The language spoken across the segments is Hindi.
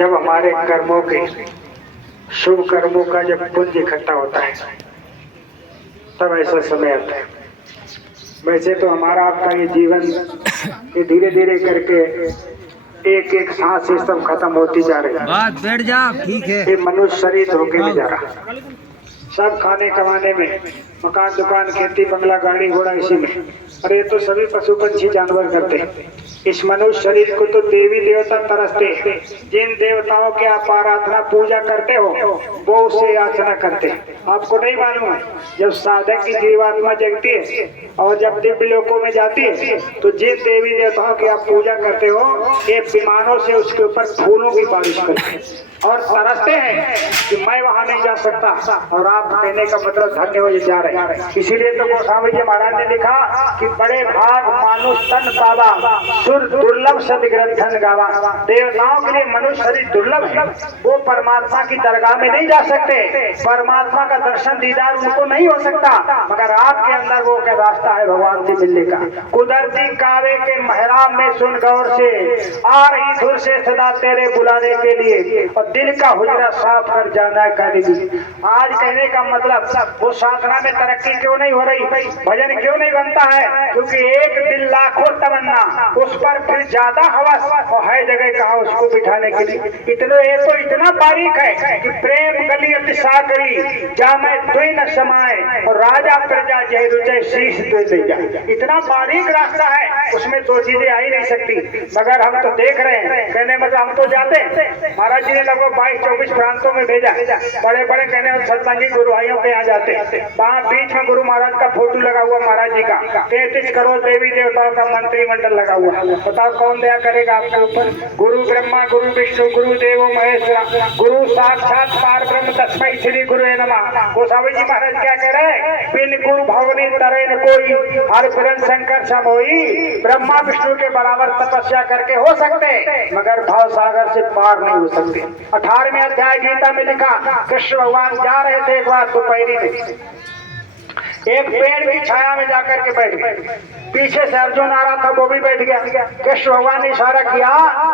जब हमारे कर्मों के शुभ कर्मों का जब पुंज इकट्ठा होता है तब ऐसा समय आता है। वैसे तो हमारा आपका ये जीवन ये धीरे धीरे करके एक एक सांस से सब खत्म होती जा रही है। बात बैठ जा, ठीक है। ये मनुष्य शरीर धोखे में जा रहा, सब खाने कमाने में, मकान दुकान खेती बंगला गाड़ी घोड़ा इसी में। अरे तो सभी पशु पंछी जानवर करते हैं। इस मनुष्य शरीर को तो देवी देवता तरसते हैं। जिन देवताओं के आप आराधना पूजा करते हो वो उससे याचना करते हैं। आपको नहीं मालूम है, जब साधक की जीवात्मा जगती है और जब दिव्य लोकों में जाती है तो जिन देवी देवताओं की आप पूजा करते हो ये विमानों से उसके ऊपर फूलों की बारिश करते हैं और तरसते हैं कि मैं वहां नहीं जा सकता। और आप कहने का मतलब धन्य हो जा रहे हैं। इसीलिए तो गोस्वामी जी महाराज ने लिखा कि बड़े भाग मानुष तन पावा सुर दुर्लभ सदग्रंथन गावा। देवताओं के लिए मनुष्य शरीर दुर्लभ है, वो परमात्मा की दरगाह में नहीं जा सकते, परमात्मा का दर्शन दीदार उनको नहीं हो सकता, मगर आपके अंदर वो क्या रास्ता है भगवान से मिलने का। कुदरती कावे के महराब में सुन गौर से आ रही धुर से सदा तेरे बुलाने के लिए और दिल का हुजरा साफ कर जाना करेगी। आज कहने का मतलब वो साधना में तरक्की क्यों नहीं हो रही, भजन क्यों नहीं बनता है? क्योंकि एक दिल लाखों तमन्ना, उस पर फिर ज्यादा हवस और है जगह कहा उसको बिठाने के लिए। इतने ये तो इतना बारीक है कि प्रेम गली अति सागरी जा मैं दुई न समाए और राजा प्रजा जय रुचय शीश दे ले जाए। इतना बारीक रास्ता है, उसमें दो चीजें आ ही नहीं सकती। मगर हम तो देख रहे हैं, कहने मतलब हम तो जाते हैं। महाराज जी ने लगभग 22-24 प्रांतों में भेजा, बड़े बड़े कहने सत्संगी गुरु भाइयों के यहाँ जाते। वहाँ बीच में गुरु महाराज का फोटो लगा हुआ, महाराज जी का 33 करोड़ देवी देवताओं का मंत्रिमंडल लगा हुआ। बताओ कौन दया करेगा आपके ऊपर? गुरु ब्रह्मा गुरु विष्णु गुरु देवो महेश्वरा गुरु साक्षात पार ब्रह्म तस्मै श्री गुरु नमः। गोस्वामी जी महाराज क्या कह रहे हैं? बिन गुरु भवनी तरे न कोई हर पुरन शंकर सब होई। ब्रह्मा विष्णु के बराबर तपस्या करके हो सकते, मगर भाव सागर से पार नहीं हो सकते। 18वें अध्याय गीता में लिखा, कृष्ण भगवान जा रहे थे एक बार दोपहरी में, एक पेड़ की छाया में जाकर के बैठ गए। पीछे से अर्जुन आ रहा था, वो भी बैठ गया। कृष्ण भगवान ने इशारा किया,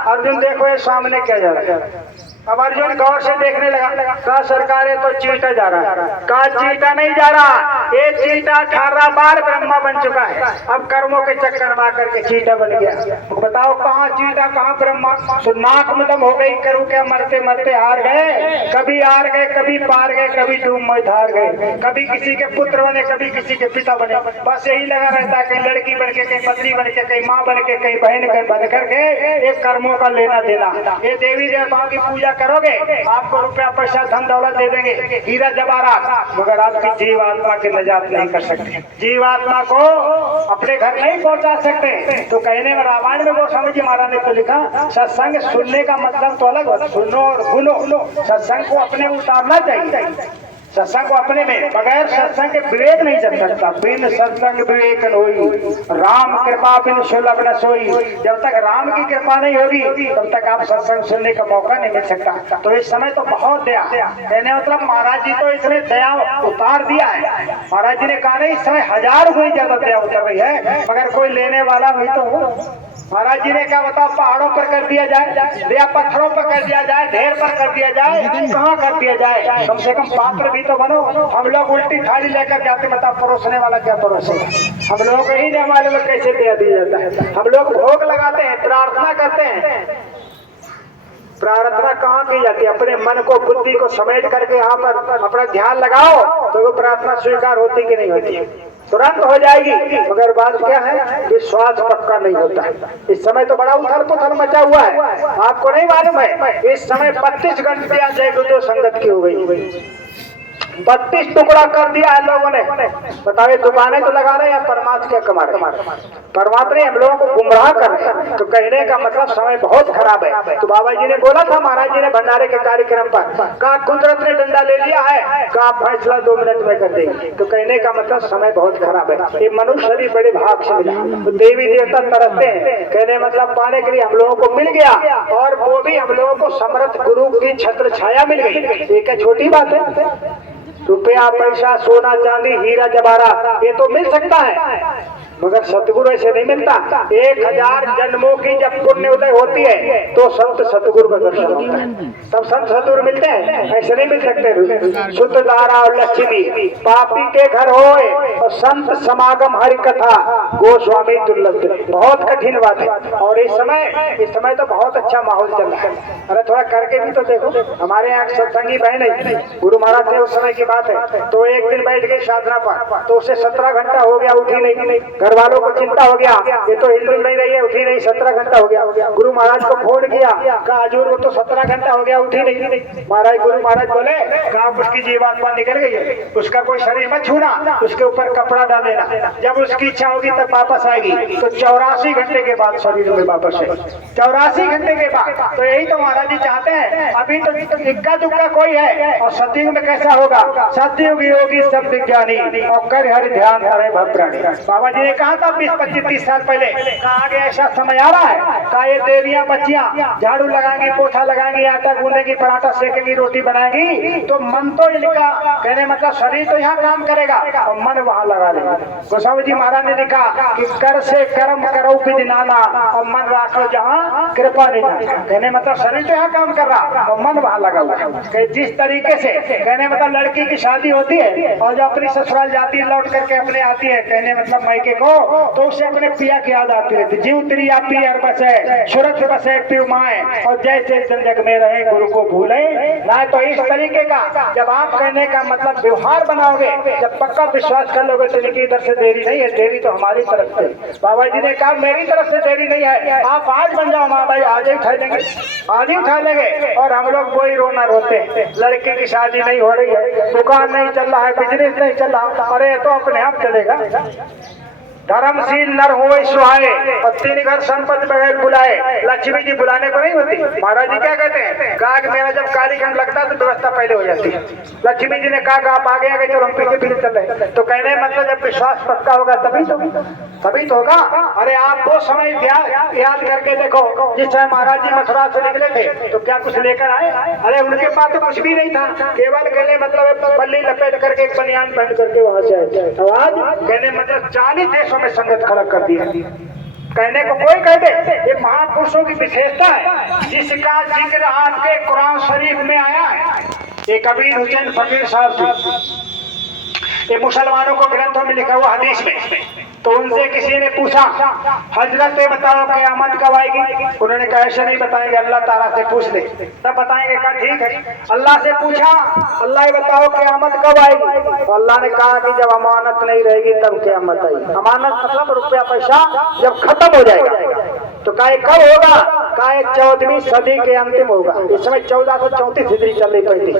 अर्जुन देखो ये सामने क्या जा रहा है। अब अर्जुन गौर से देखने लगा, कहा सरकार ये तो चीटा जा रहा है। कहा चीटा नहीं जा रहा, ये चीटा 18 बार ब्रह्मा बन चुका है, अब कर्मों के चक्कर में आकर के चीटा बन गया। बताओ कहाँ चीटा कहाँ ब्रह्मा? तो नाक मदम हो गई, करूँ क्या, मरते मरते हार गए। कभी हार गए, कभी पार गए, कभी डूब में धार गए, कभी किसी के पुत्र बने, कभी किसी के पिता बने। बस यही लगा रहता है, कहीं लड़की बन के, कहीं पत्नी बन के, कहीं माँ बन के, कहीं बहन बन करके एक कर्मों का लेना देना। ये देवी देवताओं की पूजा करोगे, आपको रुपया पैसा धन दौलत दे देंगे, हीरा जवाहरात, मगर आपकी जीवात्मा की निजात नहीं कर सकते, जीवात्मा को अपने घर नहीं पहुंचा सकते। तो कहने में रामायण में गोस्वामी जी महाराज ने तो लिखा, सत्संग सुनने का मतलब तो अलग है, सुनो और भूलो। सत्संग को अपने उतारना चाहिए, सत्संग को अपने में, बगैर सत्संग के विवेक नहीं चल सकता। बिन सत्संग विवेक होई, राम कृपा बिन सुलभ न सोई। जब तक राम की कृपा नहीं होगी तब तक आप सत्संग सुनने का मौका नहीं मिल सकता। तो इस समय तो बहुत दया, कहने मतलब महाराज जी तो इसने दया उतार दिया है। महाराज जी ने कहा नहीं, इस समय 1000 गुना ज्यादा दया उतर रही है, मगर कोई लेने वाला भी तो हो। महाराज जी ने क्या बताओ, पहाड़ों पर कर दिया जाए या पत्थरों पर कर दिया जाए, ढेर पर कर दिया जाए, कहाँ कर दिया जाए? कम से कम पात्र भी तो बनो। हम लोग उल्टी थाली लेकर जाते, बताओ परोसने वाला क्या परोसेगा? हम लोग ही नहीं मालूम कैसे दे दिया जाता है। हम लोग भोग लगाते हैं, प्रार्थना करते हैं। प्रार्थना कहाँ की जाती है? अपने मन को बुद्धि को समेट करके यहाँ पर अपना ध्यान लगाओ तो वो प्रार्थना स्वीकार होती कि नहीं होती? तुरंत हो जाएगी, मगर बात क्या है, विश्वास पक्का नहीं होता है। इस समय तो बड़ा उथल पुथल मचा हुआ है, आपको नहीं मालूम है? इस समय 32 घंटे जय गुरु संगत की हो गई, 32 टुकड़ा कर दिया है लोगों ने। बताओ ये दुकानें तो लगा रहे हैं, परमात्मा क्या कमा रहे हैं? परमात्मा हम लोगों को गुमराह कर रहे हैं। तो कहने का मतलब समय बहुत खराब है। तो बाबा जी ने बोला था, महाराज जी ने भंडारे के कार्यक्रम पर कहा, कुदरत ने डंडा ले लिया है, कहा फैसला 2 मिनट में कर देंगे। तो कहने का मतलब समय बहुत खराब है। ये मनुष्य शरीर बड़े भाग से मिला, तो देवी देवता तरसते हैं। कहने मतलब पाने के लिए हम लोगों को मिल गया, और वो भी हम लोगों को समर्थ गुरु की छत्र छाया मिल गई। ये क्या छोटी बात है? रुपया पैसा सोना चांदी हीरा जवाहरात ये तो मिल सकता है, मगर सतगुरु ऐसे नहीं मिलता। 1000 जन्मों की जब पुण्य उदय होती है तो संत सतगुरु का दर्शन होता है, तब संत सतगुरु मिलते हैं, ऐसे नहीं मिल सकते। शुद्ध धारा और लक्ष्मी पापी के घर होए और संत समागम हरि कथा गोस्वामी दुर्लभ। बहुत कठिन बात है। और इस समय तो बहुत अच्छा माहौल चल रहा है। अरे थोड़ा करके भी तो देखो। हमारे यहाँ सत्संगी बहन है, गुरु महाराज थे उस समय की बात है, तो एक दिन बैठ गए साधना पर, तो उसे 17 घंटा हो गया, उठी नहीं। घर वालों को चिंता हो गया, ये तो हिल नहीं रही है, उठी नहीं, 17 घंटा हो गया। गुरु महाराज को फोन किया, कहा हजूर वो तो 17 घंटा हो गया, उठी नहीं। महाराज गुरु महाराज बोले, कहा उसकी जीवात्मा निकल गई है, उसका कोई शरीर मत छूना, उसके ऊपर कपड़ा डाल देना, जब उसकी इच्छा होगी तब वापस आएगी। तो 84 घंटे के बाद शरीर में वापस है, 84 घंटे के बाद। तो यही तो महाराज जी चाहते हैं। अभी तो इक्का दुक्का कोई है, और सतयुग में कैसा होगा? सतयुग योगी सब विज्ञानी और कर हरि ध्यान करे भद्राणी। बाबा जी ने कहा था 20, 25, 30 साल पहले, कहा आगे ऐसा समय आ रहा है, कहा ये देवियां बच्चियां झाड़ू लगाएंगी, पोछा लगाएंगी, आटा गूंदेगी, पराठा सेकेंगी, रोटी बनाएंगी, तो मन तो इनका कहने मतलब शरीर तो यहाँ काम करेगा और मन वहाँ लगा लेगा। गोस्वामी जी महाराज ने लिखा कि कर से कर्म करो विधि नाना और मन राखो जहाँ कृपा नहीं। कहने मतलब शरीर तो यहाँ काम कर रहा और मन वहाँ लगा हुआ। जिस तरीके से कहने मतलब लड़की की शादी होती है और जो अपनी ससुराल जाती है, लौट करके अपने आती है, कहने मतलब मायके को, तो उसे अपने पिया की याद आती रहती। जीव त्रिया पियर बसे सुरत बसे पियु माए और जैसे जग में रहे गुरु को भूले ना। तो इस तरीके का जब आप कहने का मतलब व्यवहार बनाओगे, जब पक्का विश्वास कर लोगे तो इनकी इधर से देरी नहीं है, देरी तो हमारी तरफ से। बाबा जी ने कहा मेरी तरफ से देरी नहीं है, आप आज बन जाओ माँ भाई, आज ही उठा लेंगे, आज ही उठा लेंगे। और हम लोग वही रोना रोते हैं, लड़के की शादी नहीं हो रही है, दुकान नहीं चल रहा है, बिजनेस नहीं चल रहा, अरे तो अपने आप चलेगा। धर्मशील नर हो सुहाए और 3 घर संपत्ति बगैर बुलाए। लक्ष्मी जी बुलाने को नहीं होती। महाराज जी क्या कहते हैं? कहा कि मेरा जब कार्यक्रम लगता है तो व्यवस्था पहले हो जाती है। लक्ष्मी जी ने कहा आप आगे आ गए, चलो हम पीछे पीछे चल रहे। तो कहने मतलब जब विश्वास पक्का होगा तभी तो होगा। अरे आप वो समय याद करके देखो, जिस समय महाराज जी मथुरा से निकले थे तो क्या कुछ लेकर आए? अरे उनके पास तो कुछ भी नहीं था, केवल कहने मतलब बल्ली लपेट करके एक बनियान पहन करके वहां से आए। तो आज कहने मतलब 40 देशों में संगत खड़ा कर दिया। कहने को कोई कह दे, ये महापुरुषों की विशेषता है जिसका जिक्र आपके कुरान शरीफ में आया है। ये कबीर हुसैन फकीर साहब, ये मुसलमानों को ग्रंथों में लिखा हुआ हदीस में। तो उनसे किसी ने पूछा हजरत बताओ क़यामत कब आएगी? उन्होंने कहा ऐसे नहीं बताएंगे, अल्लाह ताला से पूछ ले तब बताएंगे। कहा ठीक है। अल्लाह से पूछा, अल्लाह बताओ क़यामत कब आएगी? तो अल्लाह ने कहा कि जब अमानत नहीं रहेगी तब क़यामत आएगी। अमानत मतलब रुपया पैसा जब खत्म हो जाएगा। तो कहा कब होगा? कहा 14वीं सदी के अंतिम होगा। इस समय 1434 हिजरी चल रही पड़ी,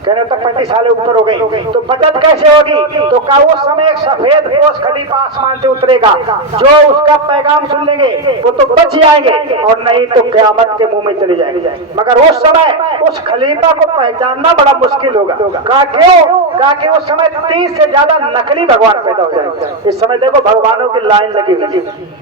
कहने तक 35 साल ऊपर हो गई। तो बचत कैसे होगी? तो कहा उस समय एक सफेद पोष खलीफा आसमान से उतरेगा, जो उसका पैगाम सुन लेंगे वो तो बच जाएंगे और नहीं तो क़यामत के मुंह में चले जाएंगे। मगर उस समय उस खलीफा को पहचानना बड़ा मुश्किल होगा। कहा क्यों? कहा कि उस समय 30 से ज्यादा नकली भगवान पैदा हो जाएंगे। इस समय देखो भगवानों की लाइन लगी हुई।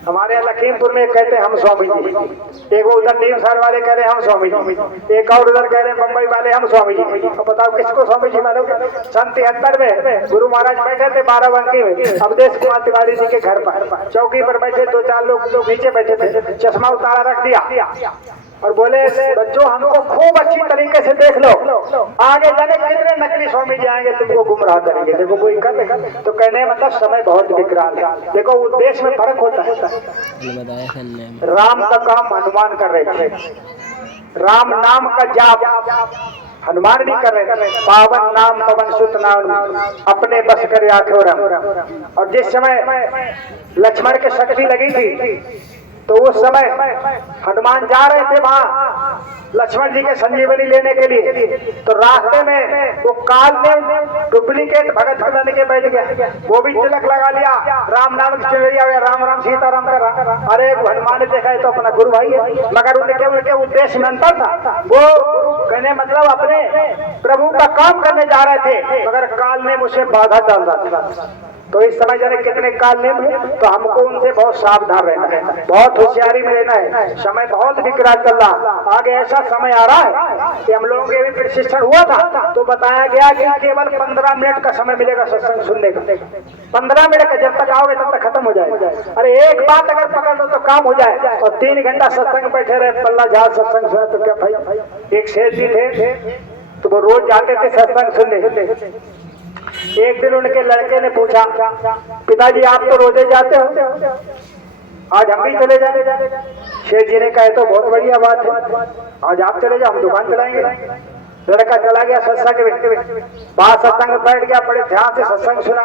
हमारे यहाँ लखीमपुर में कहते हैं हम स्वामी जी, एक वो उधर नीम सार वाले कह रहे हैं हम स्वामी जी, एक और उधर कह रहे हैं बम्बई वाले हम स्वामी जी। तो बताओ किसको स्वामी जी मानोगे? सन 73 में गुरु महाराज बैठे थे बाराबंकी में अवधेश कुमार तिवारी जी के घर पर, चौकी पर बैठे 2-4 लोग नीचे बैठे थे, चश्मा उतारा रख दिया और बोले बच्चों हमको खूब अच्छी तरीके से देख लो, आगे जाने कितने नकली स्वामी जी आएंगे तुमको गुमराह करेंगे। देखो कोई कर तो कहने मतलब समय बहुत विकराल है। देखो उद्देश्य में फर्क होता है। राम का काम हनुमान कर रहे थे, राम नाम का जाप हनुमान भी कर रहे थे। पावन नाम पवन सुत नाम अपने बस कर आंखों रम। और जिस समय लक्ष्मण की शक्ति लगी थी तो उस समय हनुमान जा रहे थे वहां लक्ष्मण जी के संजीवनी लेने के लिए। तो रास्ते में वो काल ने डुप्लीकेट भगत बनाने के बैठ गया, वो भी तिलक लगा लिया, राम नाम की चुनरिया, राम राम सीताराम कर रहा। अरे हनुमान ने देखा है तो अपना गुरु भाई है, मगर उनके उद्देश्य में अंतर था। वो कहने मतलब अपने प्रभु का काम करने जा रहे थे, मगर काल ने मुझे बाधा डाल रहा था। तो इस समय जाने कितने काल नियम है, तो हमको उनसे बहुत सावधान रहना है, बहुत होशियारी में रहना है। समय बहुत विकराल चल रहा, आगे ऐसा समय आ रहा है कि हम लोगों के भी प्रशिक्षण हुआ था तो बताया गया कि केवल 15 मिनट का समय मिलेगा सत्संग सुनने का। 15 मिनट का, जब तक आओगे तब तक खत्म हो जाए। अरे एक बात अगर पकड़ लो तो काम हो जाए, और 3 घंटा सत्संग बैठे रहे पल्ला झाड़ सत्संग सुने तो क्या भाई। एक सेठ जी थे तो वो रोज जाते थे सत्संग सुनने। एक दिन उनके लड़के ने पूछा, पिताजी आप तो रोजे जाते हो, आज हम भी चले जाए। शेठ जी ने कहा तो बहुत बढ़िया बात है, आज आप चले जाओ, हम दुकान चलाएंगे। लड़का चला गया सत्संग में, बाहर सत्संग में बैठ गया, बड़े ध्यान से सत्संग सुना।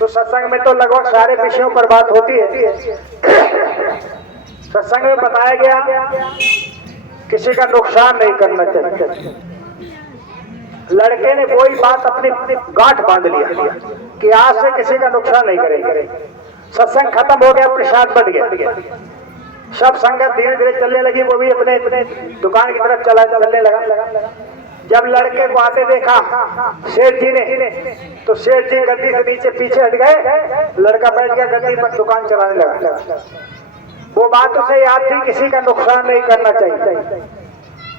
तो सत्संग में तो लगभग सारे विषयों पर बात होती है। सत्संग में बताया गया किसी का नुकसान नहीं करना चाहिए। लड़के ने वही बात अपनी गांठ बांध लिया कि आज से किसी का नुकसान नहीं करेंगे। सत्संग खत्म हो गया, प्रसाद बढ़ गया, सब संगत धीरे धीरे चलने लगी, वो भी अपने दुकान की तरफ चलने लगा। जब लड़के को आते देखा सेठ जी ने, तो सेठ जी गद्दी से नीचे पीछे हट गए, लड़का बैठ गया गद्दी पर, दुकान चलाने लगा। वो बात उसे याद थी किसी का नुकसान नहीं करना चाहिए।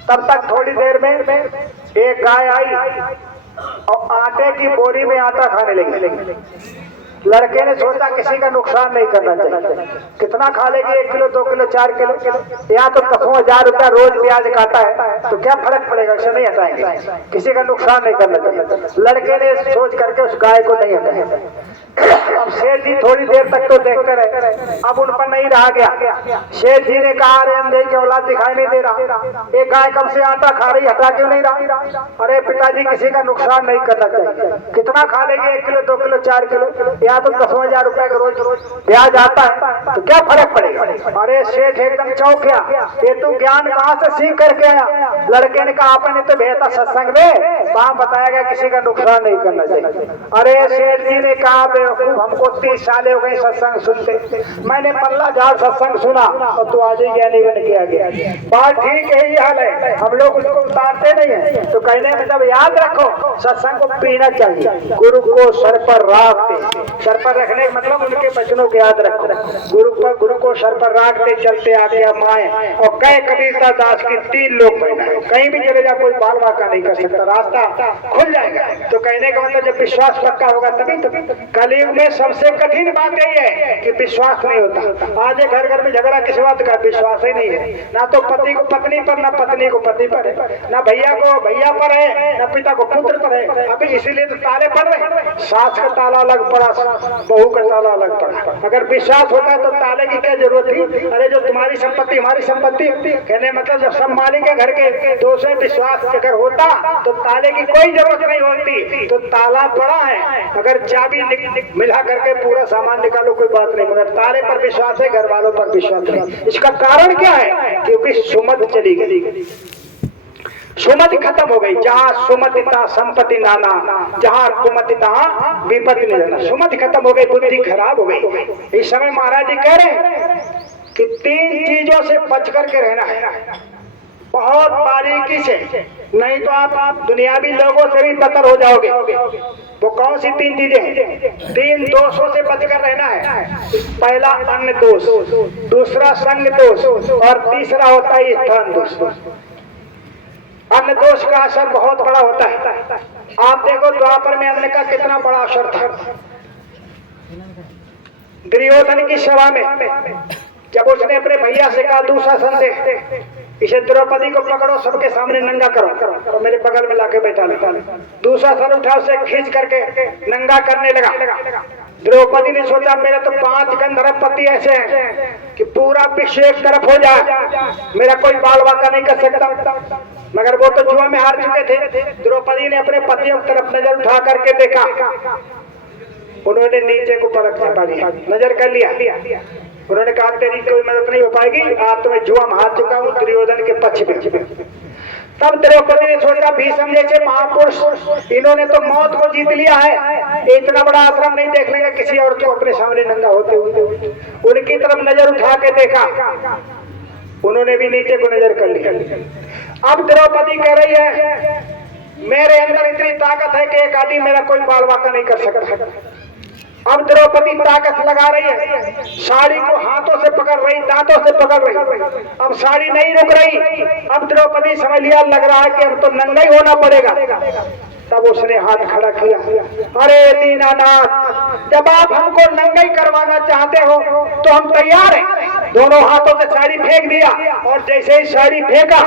तब तक थोड़ी देर में एक गाय आई और आटे की बोरी में आटा खाने लगी। लड़के ने सोचा किसी का नुकसान नहीं करना चाहिए। कितना खा लेगी, 1 किलो 2 किलो 4 किलो, यहाँ तो 10,000 रुपया रोज ब्याज काटा है, तो क्या फर्क पड़ेगा, उसे नहीं हटाएंगे, किसी का नुकसान नहीं करना चाहिए। लड़के ने सोच करके उस गाय को नहीं हटाया। अब शेठ जी थोड़ी देर तक तो देखते रहे, अब उन पर नहीं रहा गया। शेठ जी ने कहा, अरे अंधे की औलाद दिखाई नहीं दे रहा, एक गाय कब से आटा खा रही, हटा क्यों नहीं रहा। अरे पिताजी किसी का नुकसान नहीं करना चाहिए, कितना खा लेंगे, 1 किलो 2 किलो 4 किलो, यहाँ तो 10,000 रुपए का रोज ब्याज आता है, तो क्या फर्क पड़ेगा। अरे शेठ एकदम चौंक गया, ये तू ज्ञान कहाँ से सीख करके आया। लड़के ने कहा, आपने तो भेजा सत्संग में, वहां बताया गया किसी का नुकसान नहीं करना चाहिए। अरे शेठ जी ने कहा, हमको 30 साल हो गए सत्संग सुनते, मैंने पल्ला झाड़ सत्संग सुना और तू आज ही ज्ञानी बन के आ गया। बात ठीक है, यही हाल है, हम लोग उसको उतारते नहीं है। तो कहने में जब याद रखो सत्संग को पीना चाहिए, गुरु को सर पर रखते, सर पर रखने का मतलब उनके वचनों को याद रखो। गुरु को सर पर रखते चलते आ गया माए, और कह कबीरदास दास की 3 लोग पैदा है, कहीं भी चले जा कोई बाल वाका नहीं कर सकता, रास्ता खुल जाएगा। तो कहने का मतलब जब विश्वास पक्का होगा तभी तो। कलयुग में सबसे कठिन बात यही है कि विश्वास नहीं होता। आज घर घर में झगड़ा किस बात का, विश्वास ही नहीं है। ना तो पति को पत्नी पर, ना पत्नी को पति पर है, ना भैया को भैया पर है, ना पिता को पुत्र पर है। अभी इसीलिए तो ताले पड़ रहे, सास का ताला अलग पड़ा, बहू का ताला अलग पड़ा। अगर विश्वास होता तो ताले की क्या जरूरत थी। अरे जो तुम्हारी संपत्ति हमारी संपत्ति, कहने मतलब जब सब मालिक है घर के, तो उसे विश्वास अगर होता तो ताले की कोई जरूरत नहीं होती। तो ताला पड़ा है, अगर चाबी मिला करके पूरा सामान निकालो कोई बात नहीं, मगर ताले पर विश्वास है, घर वालों पर विश्वास नहीं। इसका कारण क्या है, क्योंकि सुमति चली गई, सुमति खत्म हो गई। जहाँ सुमति था संपत्ति नाना, जहाँ कुमति तहाँ विपत्ति निधना। सुमति खत्म हो गई, बुद्धि खराब हो गई। इस समय महाराज जी कह रहे हैं कि 3 चीजों से बच करके रहना है, बहुत बारीकी से, नहीं तो आप दुनियावी लोगों से भी बदतर हो जाओगे। वो कौन सी 3 चीजें? 3 दोषों से बचकर रहना है। पहला अन्न दोष, दूसरा संग दोष, और तीसरा होता है स्थान दोष। अन्न दोष का असर बहुत बड़ा होता है। आप देखो द्वापर में अन्न का कितना बड़ा असर था। दुर्योधन की सभा में जब उसने अपने भैया से कहा दूसरा संदेश, इसे द्रौपदी को पकड़ो, सबके सामने नंगा करो, तो मेरे बगल में लाके बैठा ले। दूसरा सर उठा, उसे खींच करके नंगा करने लगा। द्रौपदी ने सोचा मेरे तो 5 गंधर्व पति ऐसे हैं कि पूरा विश्व एक तरफ हो जाए, मेरा कोई बाल वाका नहीं कर सकता। मगर वो तो जुआ में हार चुके थे। द्रौपदी ने अपने पतियों की तरफ नजर उठा करके देखा, उन्होंने नीचे को पलट कर लिया, नजर कर लिया। उन्होंने कहा तेरी कोई मदद नहीं हो पाएगी, आप तो मैं जुआ में हार चुका हूँ दुर्योधन के पक्ष में। तब द्रौपदी ने सोचा भीष्म जैसे महापुरुष, इन्होंने तो मौत को जीत लिया है, इतना बड़ा आश्रम नहीं देख लेगा किसी और को अपने सामने नंगा होते हुए। उनकी तरफ नजर उठा के देखा, उन्होंने भी नीचे को नजर कर लिया। अब द्रौपदी कह रही है मेरे अंदर इतनी ताकत है कि एक आदमी मेरा कोई बाल वाका नहीं कर सकता। अब द्रौपदी ताकत लगा रही है, साड़ी को हाथों से पकड़ रही, दांतों से पकड़ रही। अब साड़ी नहीं रुक रही। अब द्रौपदी समझ लिया, लग रहा है कि अब तो नंगा ही होना पड़ेगा। तब उसने हाथ खड़ा किया, अरे दीनानाथ, जब आप हमको नंगा ही करवाना चाहते हो तो हम तैयार हैं। दोनों हाथों से साड़ी फेंक दिया और जैसे ही साड़ी फेंका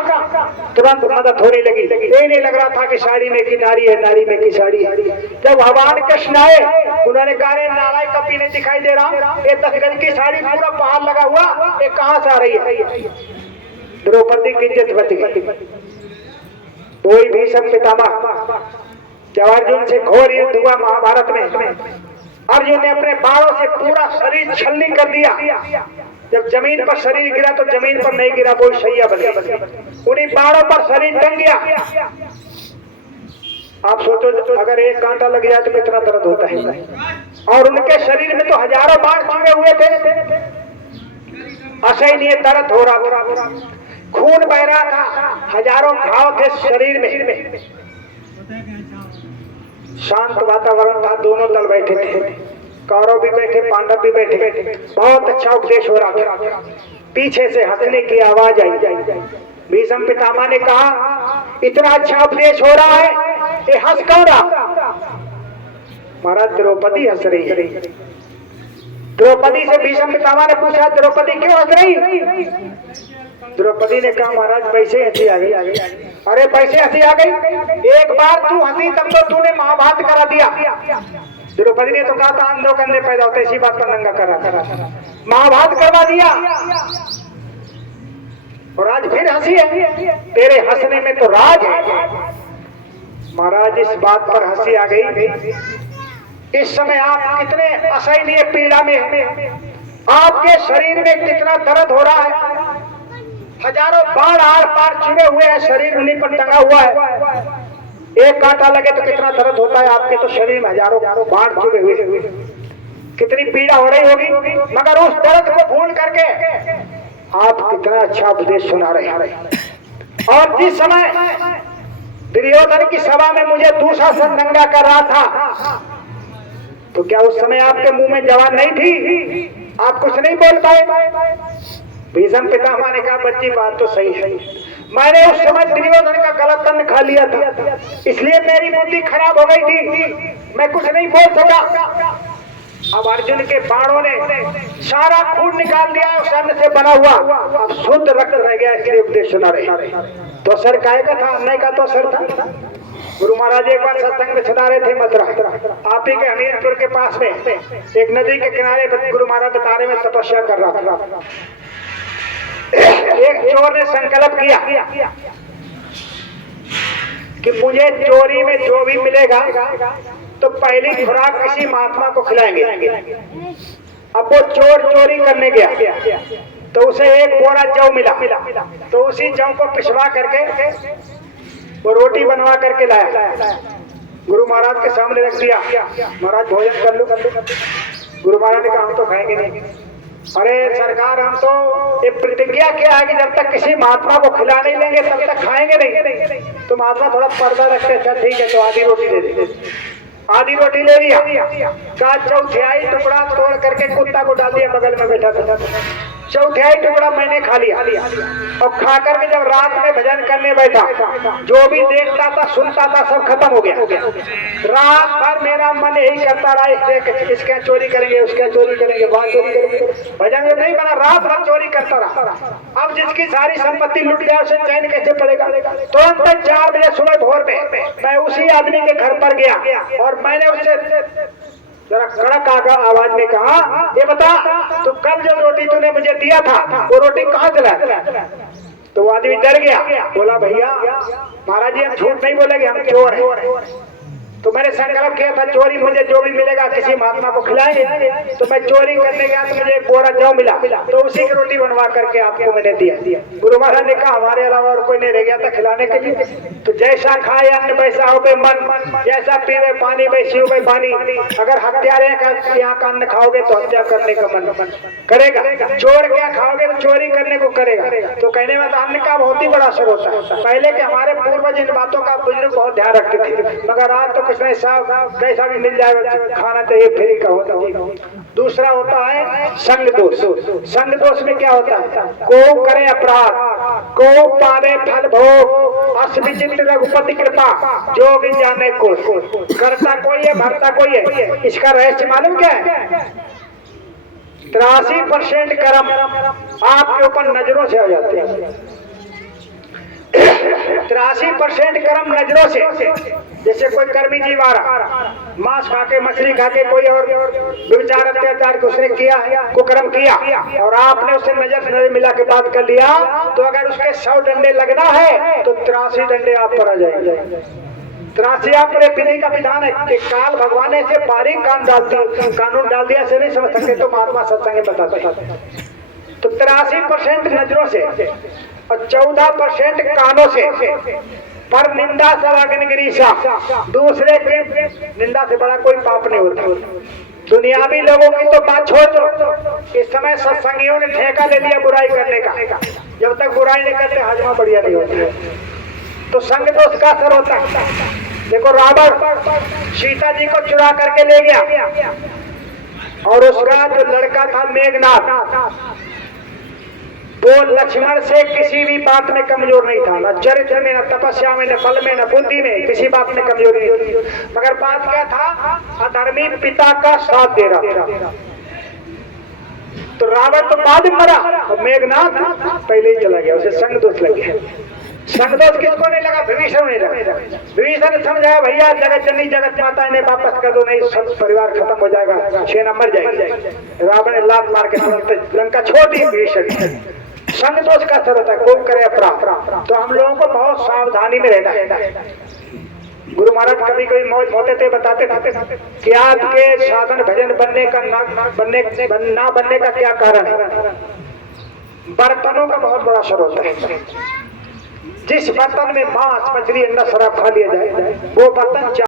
तुरंत मदद होने लगी। यही नहीं लग रहा था कि साड़ी में की नारी है, नारी में की साड़ी है। जब भगवान कृष्ण आए, उन्होंने कहा नारायण कभी नहीं दिखाई दे रहा, ये 10 गज की साड़ी पूरा पहाड़ लगा हुआ, ये कहां से आ रही है। द्रौपदी की इज्जत बच गई। कोई भीष्म पितामह जब अर्जुन से घोर युद्ध हुआ महाभारत में, अर्जुन ने अपने बाणों से पूरा शरीर छलनी कर दिया। जब जमीन पर शरीर गिरा तो जमीन पर नहीं गिरा, वो शैया बन गया। उन्हीं बाणों पर शरीर टंग गया। आप सोचो, अगर एक कांटा लग जाए तो कितना दर्द होता है। और उनके शरीर में तो हजारों बाण चुने हुए थे, असहनीय दर्द हो रहा, खून बह रहा था, हजारों घाव थे शरीर में। शांत वातावरण था, दोनों दल बैठे थे, कौरव भी बैठे, पांडव भी बैठे। बहुत अच्छा उपदेश हो रहा था। पीछे से हंसने की आवाज आई। भीष्म पितामह ने कहा, इतना अच्छा उपदेश हो रहा है, ये हंस कौन रहा? महाराज द्रौपदी हंस रही है। द्रौपदी से भीष्म पितामह ने पूछा, द्रौपदी क्यों हंस रही? द्रौपदी ने कहा, महाराज पैसे हंसी आ गई। अरे पैसे हंसी आ गई? एक बार तू हंसी तब तो तूने महाभारत करा दिया। द्रौपदी ने तो कहा था अंधों कंधे पैदा होते, इसी बात पर नंगा करा, महाभारत करवा दिया और आज फिर हंसी है। तेरे हंसने में तो राज है। महाराज इस बात पर हंसी आ गई। इस समय आप कितने असहनीय पीड़ा में हैं, आपके शरीर में कितना दर्द हो रहा है, हजारों बाण आर पार चुने हुए हैं, शरीर उन्हीं पर टंगा हुआ है। एक कांटा लगे तो कितना दर्द होता है, आपके तो शरीर में हजारों बाण चुने हुए, कितनी पीड़ा हो रही होगी। मगर उस दर्द को भूल करके आप कितना अच्छा उपदेश सुना रहे हैं। और जिस समय दुर्योधन की सभा में मुझे दुशासन नंगा कर रहा था, तो क्या उस समय आपके मुंह में जवान नहीं थी? आप कुछ नहीं बोल पाए? भीष्म पितामह ने कहा, बच्ची बात तो सही है, मैंने उस समय दुर्योधन का गलत अन्न खा लिया था, इसलिए मेरी बुद्धि खराब हो गई थी, मैं कुछ नहीं बोल सका। अब अर्जुन के बाणों ने सारा खून निकाल दिया उस अन्न से बना हुआ, अब शुद्ध रक्त रह गया, इसलिए उपदेश सुना रहे। तो सर काय का था, अन्य का तो सर था। गुरु महाराज एक बार सत्संग में सुना रहे थे मथुरा, आप ही के हमीरपुर के पास में एक नदी के किनारे गुरु महाराज बता रहे में तपस्या कर रहा था। एक चोर ने संकल्प किया कि मुझे चोरी में जो भी मिलेगा तो पहली खुराक किसी महात्मा को खिलाएंगे। अब वो चोर चोरी करने गया तो उसे एक बोरा जौ मिला, तो उसी जौ को पिसवा करके वो रोटी बनवा करके लाया, गुरु महाराज के सामने रख दिया। महाराज भोजन कर लो। गुरु महाराज ने कहा, हम तो खाएंगे नहीं। अरे सरकार, हम तो ये प्रतिज्ञा किया है कि जब तक किसी महात्मा को खिला नहीं लेंगे तब तक खाएंगे नहीं। तो महात्मा थोड़ा पर्दा रखते, अच्छा ठीक है, तो आधी रोटी दे दे। आधी रोटी ले लिया, का चौथाई टुकड़ा तोड़ करके कुत्ता को डाल दिया, बगल में बैठा था। चौथाई टुकड़ा मैंने खा लिया और खा करके जब रात में भजन करने बैठा, जो भी देखता था सुनता था सब खत्म हो गया। रात भर मेरा मन यही करता रहा, इसके चोरी करेंगे, उसके चोरी करेंगे, वहां चोरी करेंगे, भजन नहीं बना, रात भर चोरी करता रहा। अब जिसकी सारी संपत्ति लुट गया उसे चैन कैसे पड़ेगा? तुरंत 4 बजे सुबह भोर में मैं उसी आदमी के घर पर गया और मैंने उससे जरा कड़क आवाज में कहा, ये बता, तो कल जो रोटी तूने मुझे दिया था वो रोटी कहाँ चला? तो वो आदमी डर गया, बोला भैया महाराज जी हम झूठ नहीं बोलेंगे, हम चोर हैं। तो मैंने संकल्प किया था चोरी मुझे जो भी मिलेगा किसी महात्मा को खिलाएंगे। तो मैं चोरी करने गया तो मुझे एक बोरा जौ मिला, तो उसी की रोटी बनवा करके आपको मैंने दिया। गुरु महाराज ने कहा, हमारे अलावा और कोई नहीं रह गया था खिलाने के लिए। तो जैसा खाए अन्न वैसा हो गए मन, जैसा पीवे पानी वैसी हो गई पानी। अगर हत्यारे यहाँ का अन्न खाओगे तो हत्या करने का मन करेगा, चोर क्या खाओगे तो चोरी करने को करेगा। तो कहने में अन्न का बहुत ही बड़ा असर होता है। पहले के हमारे पूर्वज इन बातों का बुजुर्ग बहुत ध्यान रखते थे, मगर आज तो कुछ नहीं साहब, कैसा भी मिल जाएगा खाना चाहिए, फ्री का होता है। दूसरा होता है संग दोष। संग दोष में क्या होता है? को करे अपराध, को पावे फल भोग, अस विचित्र रघुपति कृपा, जोग जाने को। करता कोई है, भरता कोई है। इसका रहस्य मालूम क्या है? 83% कर्म आपके ऊपर नजरों से आ जाते हैं। 83% कर्म नजरों से। जैसे कोई कर्मी जीव आ रहा, मांस खा के, मछली खा के, कोई और विचार अत्याचार को उसने किया, कुकर्म किया, और आपने उसे नजर से नजर मिला के बात कर लिया, तो अगर उसके 100 डंडे लगना है तो 83 डंडे आप पर आ जाएंगे। 83 आपने विधि का विधान है कि काल भगवान ने इसे बारीक कानून डाल दिया, से नहीं समझ सकते तो महात्मा सत्संग में बताते। तो 83% नजरों से और 14% कानों से। पर निंदा सवाग्निगिरीशा, दूसरे के निंदा से बड़ा कोई पाप नहीं होता। दुनियावी लोगों की तो बात छोड़ दो, इस समय सत्संगियों ने ठेका ले लिया बुराई करने का। जब तक बुराई नहीं करते हजमा बढ़िया नहीं होती है। तो संग दोष का असर होता है। देखो रावण सीता जी को चुरा करके ले गया, और उसका जो लड़का था मेघनाथ, वो लक्ष्मण से किसी भी बात में कमजोर नहीं था, न चरित्र में, न तपस्या में, न बल में, न बुद्धि में, किसी बात में कमजोरी नहीं थी। मगर बात क्या था? अधर्मी पिता का साथ दे रहा था। तो रावण तो बाद में मरा, और मेघनाथ पहले ही चला गया, उसे संग दोष लग गया। संग दोष किसको नहीं लगा? विभीषण नहीं लगा। विभीषण समझाया भैया जगत जननी जगत माता इन्हें वापस कर दो, नहीं सब परिवार खत्म हो जाएगा, सेना मर जाएगी। रावण ने लात मार के लंका छोड़ दी। विभीषण संग दोष का असर होता है, खूब करे अपराध। तो हम लोगों को बहुत सावधानी में रहना है। गुरु महाराज कभी कभी मौज होते थे, बताते थे कि आपके साधन भजन बनने का ना बनने का क्या कारण है? बर्तनों का बहुत बड़ा असर होता है। जिस बर्तन में मांस, मछली, अंडा, शराब खा लिया जाए, वो बर्तन